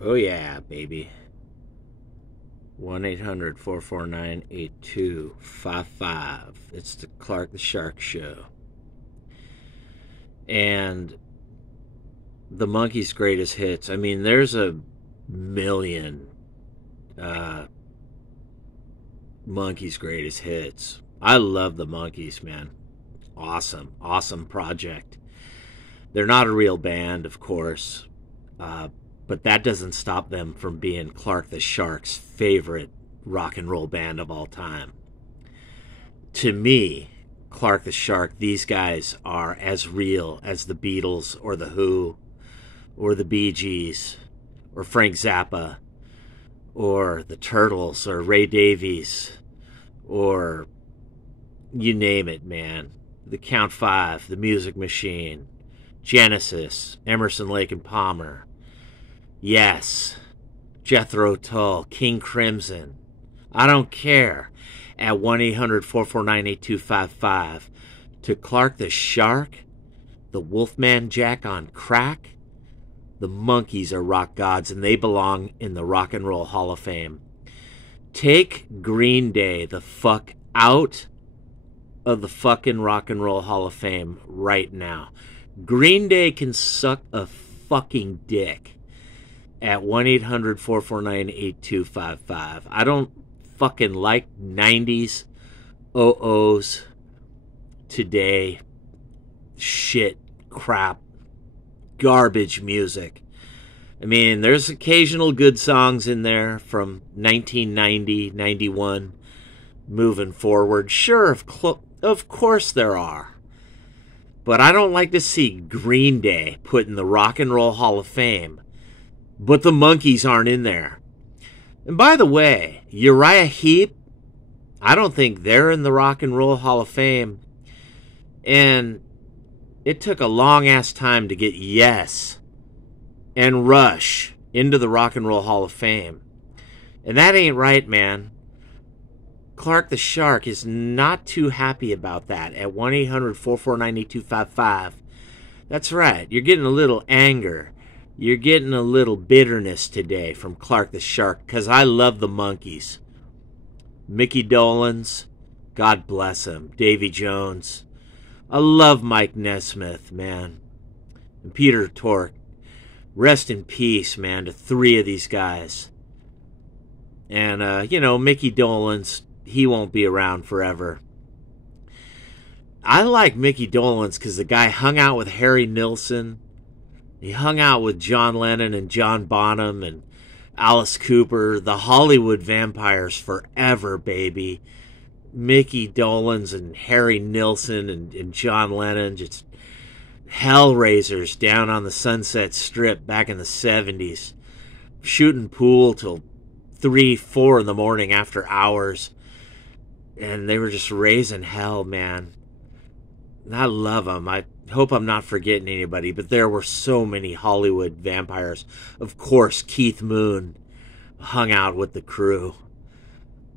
Oh, yeah, baby. 1-800-449-8255. It's the Clark the Shark Show. And the Monkees' greatest hits. I mean, there's a million Monkees' greatest hits. I love the Monkees, man. Awesome, awesome project. They're not a real band, of course, but that doesn't stop them from being Clark the Shark's favorite rock and roll band of all time. To me, Clark the Shark, these guys are as real as the Beatles or the Who or the Bee Gees or Frank Zappa or the Turtles or Ray Davies or you name it, man. The Count Five, the Music Machine, Genesis, Emerson, Lake and Palmer, Yes, Jethro Tull, King Crimson. I don't care. At 1-800-449-8255. To Clark the Shark, the Wolfman Jack on crack, the Monkees are rock gods and they belong in the Rock and Roll Hall of Fame. Take Green Day the fuck out of the fucking Rock and Roll Hall of Fame right now. Green Day can suck a fucking dick at 1-800-449-8255. I don't fucking like 90s OOs today. Shit, crap, garbage music. I mean, there's occasional good songs in there from 1990, 91, moving forward. Sure, of course there are. But I don't like to see Green Day put in the Rock and Roll Hall of Fame, but the Monkees aren't in there. And by the way, Uriah Heep, I don't think they're in the Rock and Roll Hall of Fame. And it took a long-ass time to get Yes and Rush into the Rock and Roll Hall of Fame. And that ain't right, man. Clark the Shark is not too happy about that at 1-800-449-8255. That's right, you're getting a little anger. You're getting a little bitterness today from Clark the Shark, because I love the Monkees. Mickey Dolenz, God bless him. Davy Jones. I love Mike Nesmith, man. And Peter Tork. Rest in peace, man, to three of these guys. And, Mickey Dolenz, he won't be around forever. I like Mickey Dolenz because the guy hung out with Harry Nilsson. He hung out with John Lennon and John Bonham and Alice Cooper, the Hollywood vampires forever, baby. Mickey Dolenz and Harry Nilsson and John Lennon, just hellraisers down on the Sunset Strip back in the 70s. Shooting pool till 3, 4 in the morning after hours. And they were just raising hell, man. And I love them. I hope I'm not forgetting anybody, but there were so many Hollywood vampires. Of course, Keith Moon hung out with the crew.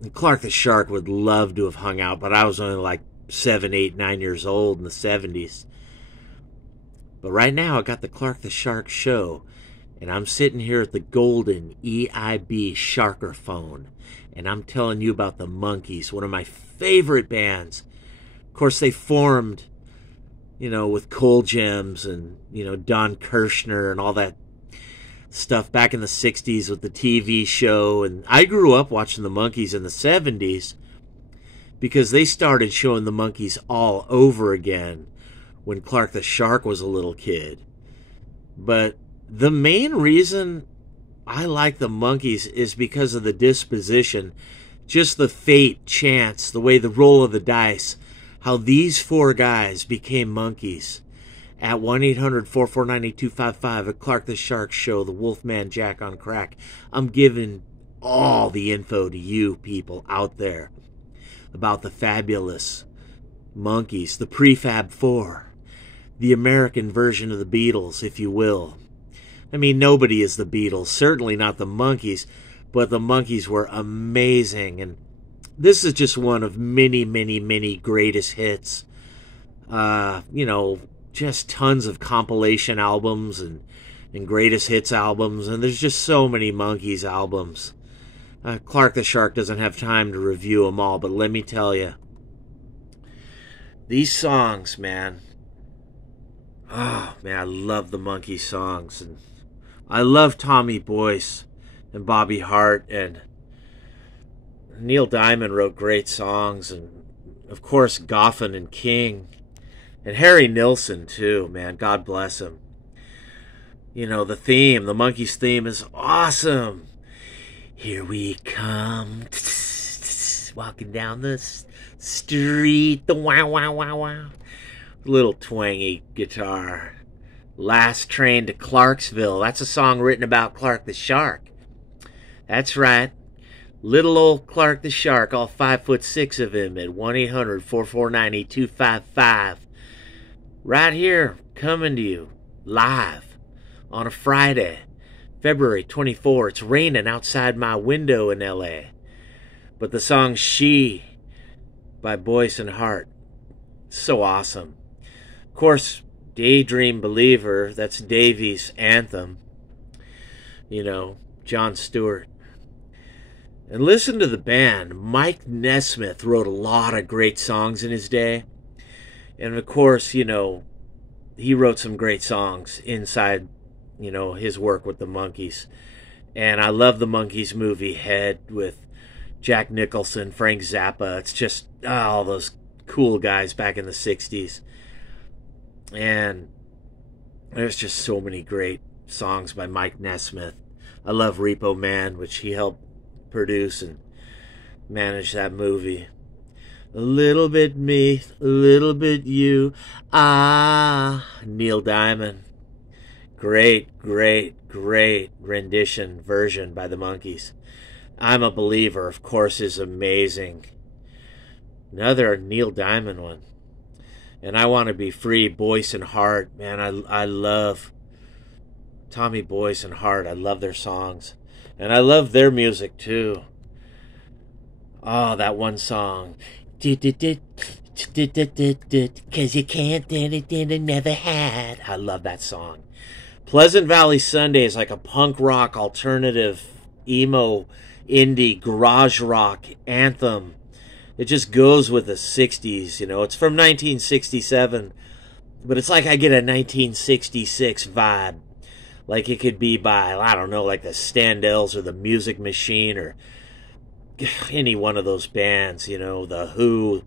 And Clark the Shark would love to have hung out, but I was only like 7, 8, 9 years old in the 70s. But right now, I got the Clark the Shark show, and I'm sitting here at the golden EIB Sharkerphone, and I'm telling you about the Monkees, one of my favorite bands. Of course, they formed, with Coal Gems and, Don Kirshner and all that stuff back in the 60s with the TV show. And I grew up watching the Monkees in the 70s because they started showing the Monkees all over again when Clark the Shark was a little kid. But the main reason I like the Monkees is because of the disposition, just the fate, chance, the way the roll of the dice, how these four guys became Monkees. At 1-800-449-8255, at Clark the Shark Show, the Wolfman Jack on crack, I'm giving all the info to you people out there about the fabulous Monkees, the Prefab Four, the American version of the Beatles, if you will. I mean, nobody is the Beatles, certainly not the Monkees, but the Monkees were amazing, and this is just one of many, many, many greatest hits. Just tons of compilation albums and and greatest hits albums, and there's just so many Monkees albums. Clark the Shark doesn't have time to review them all, but let me tell you, these songs, man. Oh, man, I love the Monkees songs. And I love Tommy Boyce and Bobby Hart, and Neil Diamond wrote great songs, and of course Goffin and King, and Harry Nilsson too, man, God bless him. You know, the theme, the Monkees theme is awesome. Here we come, walking down the street, the wow, wow, wow, wow. Little twangy guitar. Last Train to Clarksville. That's a song written about Clark the Shark. That's right. Little old Clark the Shark, all 5'6" of him, at 1-800-449-8255. Right here, coming to you, live, on a Friday, February 24. It's raining outside my window in L.A. But the song She by Boyce and Hart, so awesome. Of course, Daydream Believer, that's Davy's anthem. You know, Jon Stewart. And listen to the band. Mike Nesmith wrote a lot of great songs in his day. And of course, you know, he wrote some great songs inside, you know, his work with the Monkees. And I love the Monkees movie Head with Jack Nicholson, Frank Zappa. It's just all those cool guys back in the 60s. And there's just so many great songs by Mike Nesmith. I love Repo Man, which he helped produce and manage that movie. A little bit me, a little bit you. Neil Diamond. Great, great, great rendition version by the Monkees. I'm a Believer, of course, is amazing. Another Neil Diamond one. And I Want to Be Free, Boyce and Hart. Man, I love Tommy Boyce and Hart. I love their songs. And I love their music, too. Oh, that one song. 'Cause you can't do anything I never had. I love that song. Pleasant Valley Sunday is like a punk rock, alternative, emo, indie, garage rock anthem. It just goes with the 60s, you know. It's from 1967, but it's like I get a 1966 vibe. Like it could be by, I don't know, like the Standells or the Music Machine or any one of those bands, you know, The Who.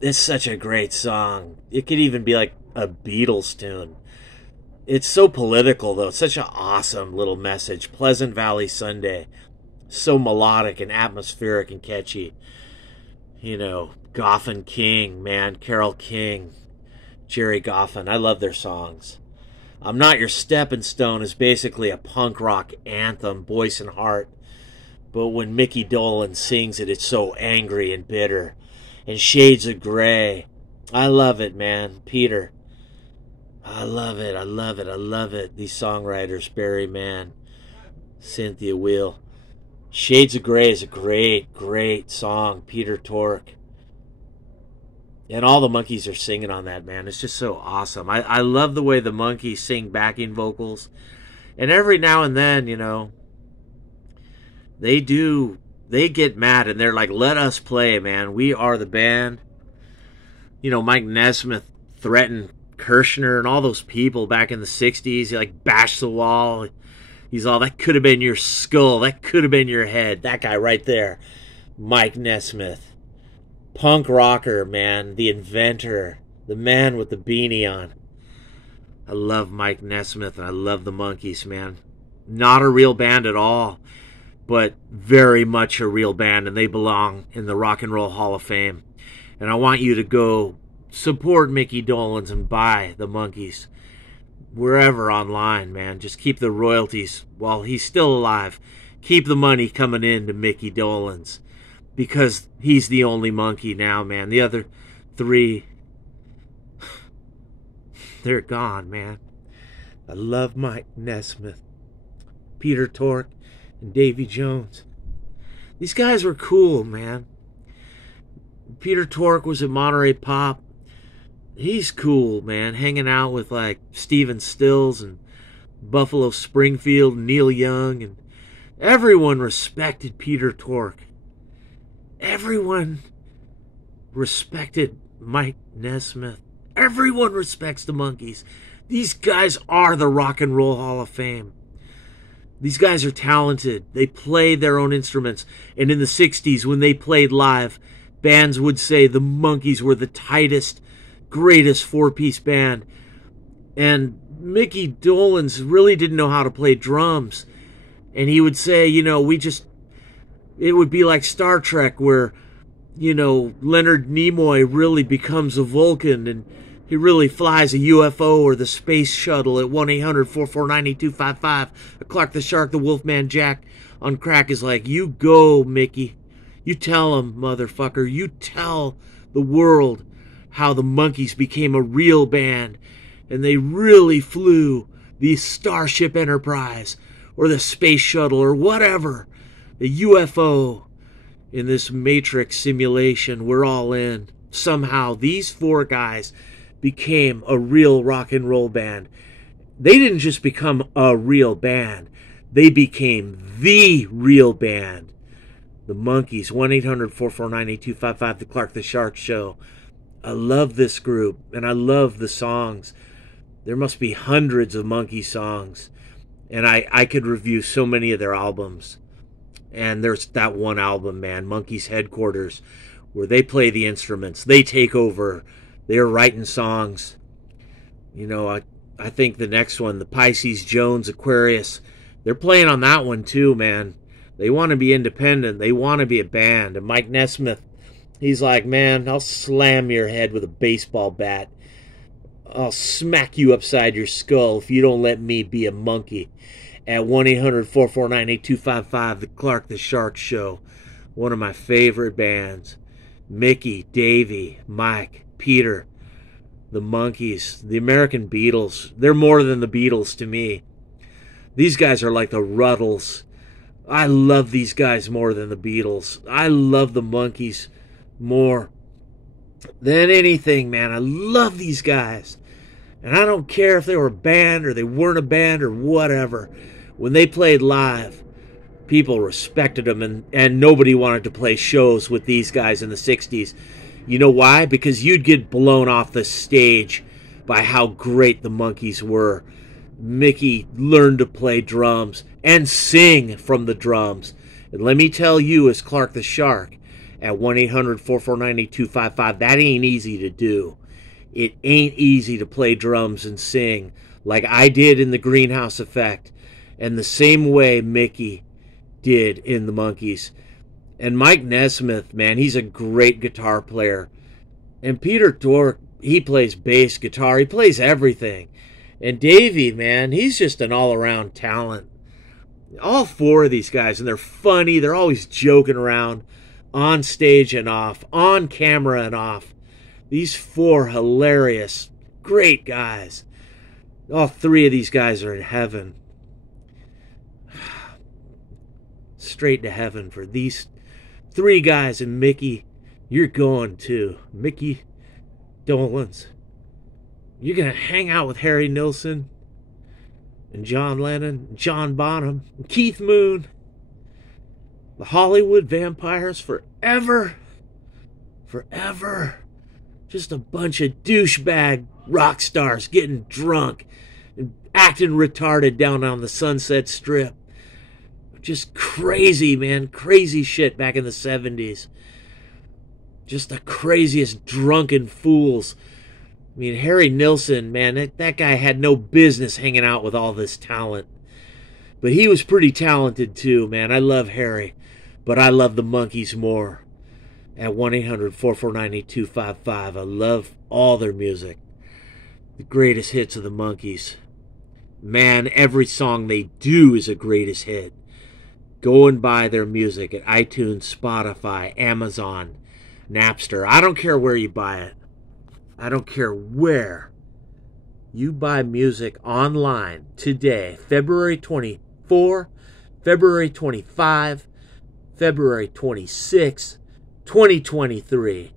It's such a great song. It could even be like a Beatles tune. It's so political, though. It's such an awesome little message. Pleasant Valley Sunday. So melodic and atmospheric and catchy. You know, Goffin King, man. Carole King. Jerry Goffin. I love their songs. I'm Not Your Stepping Stone is basically a punk rock anthem, Boyce and Hart. But when Mickey Dolenz sings it, it's so angry and bitter. And Shades of Grey. I love it, man. Peter. I love it. I love it. I love it. These songwriters, Barry Mann, Cynthia Weil. Shades of Grey is a great, great song. Peter Tork. And all the Monkees are singing on that, man. It's just so awesome. I love the way the Monkees sing backing vocals. And every now and then, you know, they get mad and they're like, let us play, man. We are the band. You know, Mike Nesmith threatened Kirshner and all those people back in the 60s. He like bashed the wall. He's all, that could have been your skull. That could have been your head. That guy right there. Mike Nesmith. Punk rocker, man. The inventor. The man with the beanie on. I love Mike Nesmith and I love the Monkees, man. Not a real band at all, but very much a real band, and they belong in the Rock and Roll Hall of Fame. And I want you to go support Mickey Dolenz and buy the Monkees wherever online, man. Just keep the royalties while he's still alive. Keep the money coming in to Mickey Dolenz, because he's the only Monkee now, man. The other three, they're gone, man. I love Mike Nesmith, Peter Tork, and Davy Jones. These guys were cool, man. Peter Tork was at Monterey Pop. He's cool, man, hanging out with like Stephen Stills and Buffalo Springfield, Neil Young, and everyone respected Peter Tork. Everyone respected Mike Nesmith. Everyone respects the Monkees. These guys are the Rock and Roll Hall of Fame. These guys are talented. They play their own instruments. And in the 60s, when they played live, bands would say the Monkees were the tightest, greatest four-piece band. And Mickey Dolenz really didn't know how to play drums. And he would say, you know, it would be like Star Trek where, you know, Leonard Nimoy really becomes a Vulcan and he really flies a UFO or the space shuttle at 1-800-449-8255. Clark the Shark, the Wolfman Jack on crack is like, you go, Mickey. You tell him, motherfucker. You tell the world how the Monkees became a real band and they really flew the Starship Enterprise or the space shuttle or whatever, the UFO in this Matrix simulation we're all in. Somehow these four guys became a real rock and roll band. They didn't just become a real band. They became the real band. The Monkees, 1-800-449-8255, The Clark the Shark Show. I love this group, and I love the songs. There must be hundreds of Monkee songs, and I could review so many of their albums. And there's that one album, man, Monkees Headquarters, where they play the instruments. They take over. They're writing songs. You know, I think the next one, the Pisces, Jones, Aquarius, they're playing on that one too, man. They want to be independent. They want to be a band. And Mike Nesmith, he's like, man, I'll slam your head with a baseball bat. I'll smack you upside your skull if you don't let me be a monkey. At 1-800-449-8255, The Clark the Shark Show. One of my favorite bands. Mickey, Davey, Mike, Peter, the Monkees, the American Beatles. They're more than the Beatles to me. These guys are like the Ruddles. I love these guys more than the Beatles. I love the Monkees more than anything, man. I love these guys. And I don't care if they were a band or they weren't a band or whatever. When they played live, people respected them, and nobody wanted to play shows with these guys in the 60s. You know why? Because you'd get blown off the stage by how great the Monkees were. Mickey learned to play drums and sing from the drums. And let me tell you, as Clark the Shark, at 1-800-449-8255, that ain't easy to do. It ain't easy to play drums and sing like I did in the Greenhouse Effect, and the same way Mickey did in the Monkees. And Mike Nesmith, man, he's a great guitar player. And Peter Tork, he plays bass guitar. He plays everything. And Davey, man, he's just an all-around talent. All four of these guys, and they're funny. They're always joking around on stage and off, on camera and off. These four hilarious, great guys. All three of these guys are in heaven. Straight to heaven for these three guys. And Mickey, you're going too. Mickey Dolenz. You're going to hang out with Harry Nilsson and John Lennon, and John Bonham, and Keith Moon. The Hollywood Vampires forever. Forever. Just a bunch of douchebag rock stars getting drunk and acting retarded down on the Sunset Strip. Just crazy, man. Crazy shit back in the 70s. Just the craziest drunken fools. I mean, Harry Nilsson, man, that guy had no business hanging out with all this talent. But he was pretty talented too, man. I love Harry, but I love the Monkees more. At 1-800-449-8255. I love all their music. The greatest hits of the Monkees. Man, every song they do is a greatest hit. Go and buy their music at iTunes, Spotify, Amazon, Napster. I don't care where you buy it. I don't care where you buy music online today, February 24, February 25, February 26, 2023.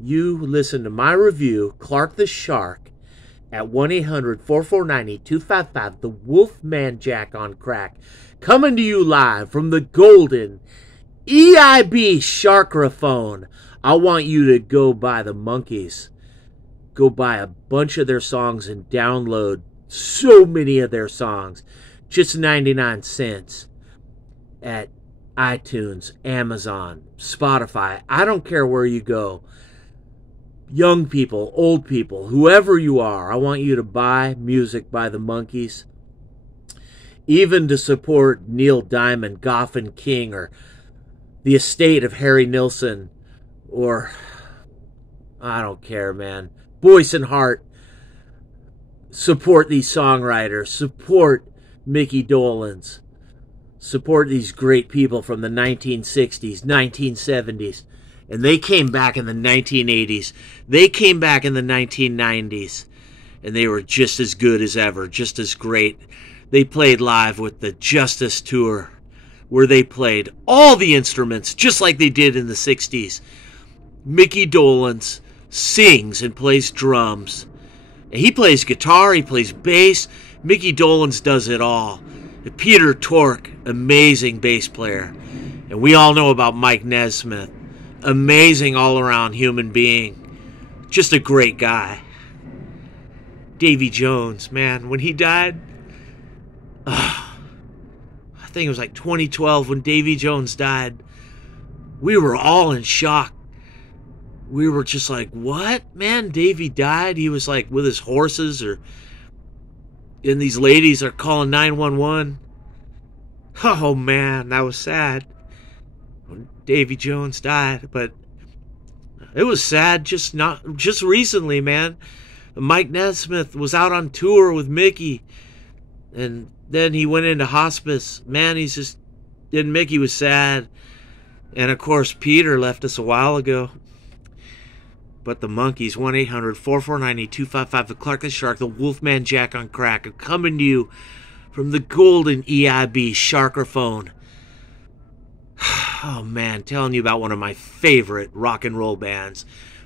You listen to my review, Clark the Shark, at 1-800-449-8255. The Wolfman Jack on crack. Coming to you live from the golden EIB Sharkraphone. I want you to go buy the MONKEES. Go buy a bunch of their songs and download so many of their songs. Just 99 cents at iTunes, Amazon, Spotify. I don't care where you go. Young people, old people, whoever you are, I want you to buy music by the MONKEES. Even to support Neil Diamond, Goffin King, or the estate of Harry Nilsson, or I don't care, man. Boyce and Hart. Support these songwriters. Support Mickey Dolenz. Support these great people from the 1960s, 1970s. And they came back in the 1980s. They came back in the 1990s. And they were just as good as ever, just as great. They played live with the Justice Tour, where they played all the instruments, just like they did in the 60s. Mickey Dolenz sings and plays drums. And he plays guitar, he plays bass. Mickey Dolenz does it all. And Peter Tork, amazing bass player. And we all know about Mike Nesmith. Amazing all-around human being. Just a great guy. Davy Jones, man, when he died, I think it was like 2012 when Davy Jones died, we were all in shock. We were just like, what? Man, Davy died? He was like with his horses, and these ladies are calling 911. Oh, man, that was sad when Davy Jones died. But it was sad just recently, man. Mike Nesmith was out on tour with Mickey, and then he went into hospice. Man, and Mickey was sad. And, of course, Peter left us a while ago. But the MONKEES, 1-800-449-8255, the Clark the Shark, the Wolfman Jack on crack, are coming to you from the golden EIB Sharkraphone. Oh, man, telling you about one of my favorite rock and roll bands.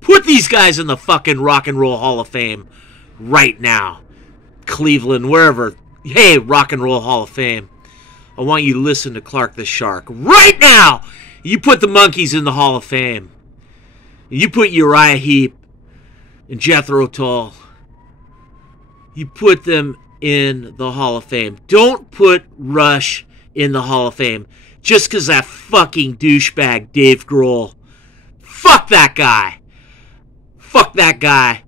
Put these guys in the fucking Rock and Roll Hall of Fame right now. Cleveland, wherever. Hey, Rock and Roll Hall of Fame. I want you to listen to Clark the Shark right now. You put the MONKEES in the Hall of Fame. You put Uriah Heep and Jethro Tull. You put them in the Hall of Fame. Don't put Rush in the Hall of Fame just because that fucking douchebag Dave Grohl. Fuck that guy. Fuck that guy.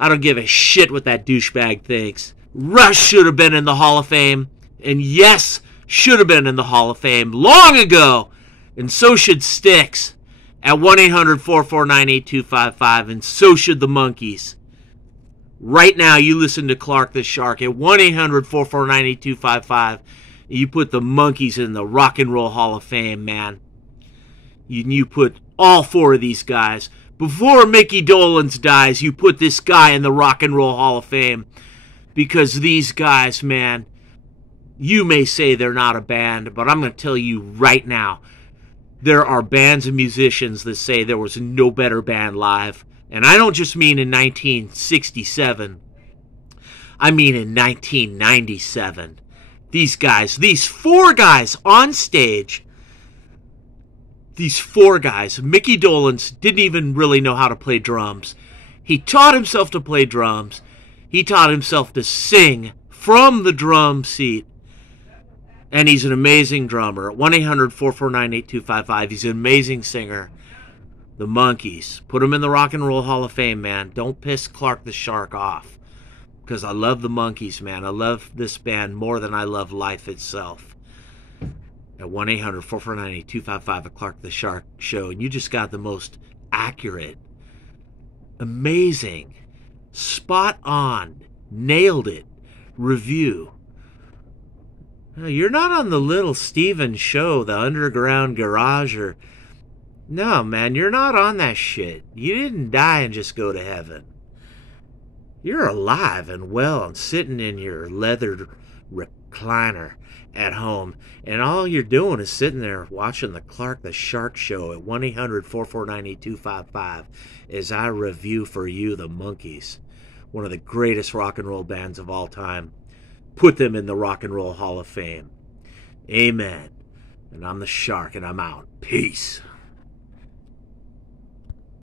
I don't give a shit what that douchebag thinks. Rush should have been in the Hall of Fame. And yes, should have been in the Hall of Fame long ago. And so should Styx at 1-800-449-8255. And so should the MONKEES. Right now, you listen to Clark the Shark at 1-800-449-8255. You put the MONKEES in the Rock and Roll Hall of Fame, man. You put all four of these guys. Before Mickey Dolenz dies, you put this guy in the Rock and Roll Hall of Fame. Because these guys, man, you may say they're not a band, but I'm going to tell you right now, there are bands and musicians that say there was no better band live. And I don't just mean in 1967. I mean in 1997. These guys, these four guys on stage, these four guys, Mickey Dolenz didn't even really know how to play drums. He taught himself to play drums. He taught himself to sing from the drum seat. And he's an amazing drummer. 1-800-449-8255. He's an amazing singer. The MONKEES. Put him in the Rock and Roll Hall of Fame, man. Don't piss Clark the Shark off. Because I love the MONKEES, man. I love this band more than I love life itself. At 1-800-449-8255, a Clark the Shark show. And you just got the most accurate, amazing, spot on, nailed it review. You're not on the Little Steven show, the Underground Garage, or... No, man, you're not on that shit. You didn't die and just go to heaven. You're alive and well and sitting in your leather recliner at home, and all you're doing is sitting there watching the Clark the Shark show at 1-800-449-8255 as I review for you the MONKEES. one of the greatest rock and roll bands of all time. Put them in the Rock and Roll Hall of Fame. Amen. And I'm the Shark, and I'm out. Peace.